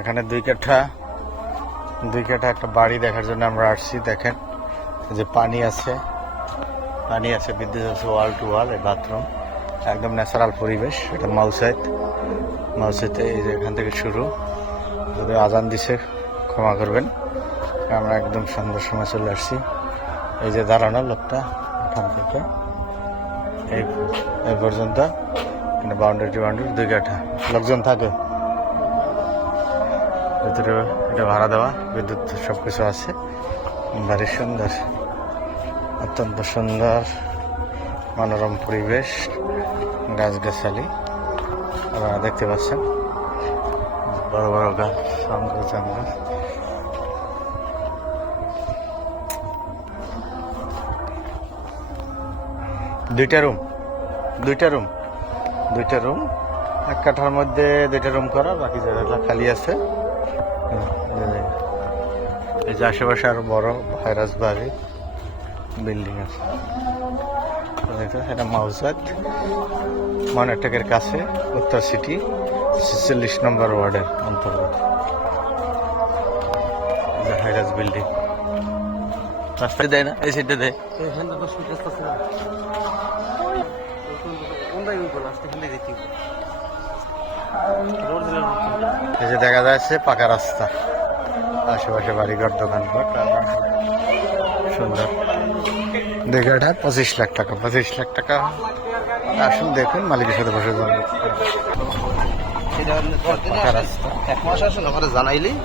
এখানে দুই কাঠা দুই কাঠা একটা বাড়ি দেখার জন্য আমরা আসছি, দেখেন। যে পানি আছে পানি আছে, বিদ্যুৎ আছে, ওয়াল টু ওয়াল, এই বাথরুম। একদম ন্যাচারাল পরিবেশ, এটা মাউসাইত মাউসাইতে এই যে এখান থেকে শুরু। যদি আজান দিছে, ক্ষমা করবেন। আমরা একদম সন্ধ্যার সময় চলে আসছি। এই যে দাঁড়ানো লোকটা, এখান থেকে। এই পর্যন্ত। বাউন্ডারি বাউন্ডারি দুই কাঠা। লোকজন থাকে? ভিতরে এটা ভাড়া দেওয়া, বিদ্যুৎ সব কিছু আছে। বাড়ি সুন্দর, অত্যন্ত সুন্দর মনোরম পরিবেশ, গাছগাছালি। আপনারা দেখতে পাচ্ছেন, বড় বড় গাছ জঙ্গল দুইটা রুম দুইটা রুম দুইটা রুম এক কাঠার মধ্যে দুইটা রুম করা, বাকি জায়গাটা খালি আছে। এই যে- আশেপাশে আরও বড় ভাইরাস বাড়ি বিল্ডিং আছে। এটা মাউসাদ মনেটেকের কাছে উত্তর সিটি ছেচল্লিশ নম্বর ওয়ার্ডের অন্তর্গত। এই হাইরাজ বিল্ডিং। রাস্তায় দেয় না এই সাইডে দেয়। এখানটা তো সুইচ এই যে দেখা যাচ্ছে পাকা রাস্তা। আশেপাশে বাড়িঘর, দোকানঘর সুন্দর। দেখে এটা পঁচিশ লাখ টাকা, পঁচিশ লাখ টাকা। আসুন, দেখুন, মালিকের সাথে বসে যাবেন এক মাস আসলে আমার জানাইলেই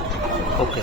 ওকে।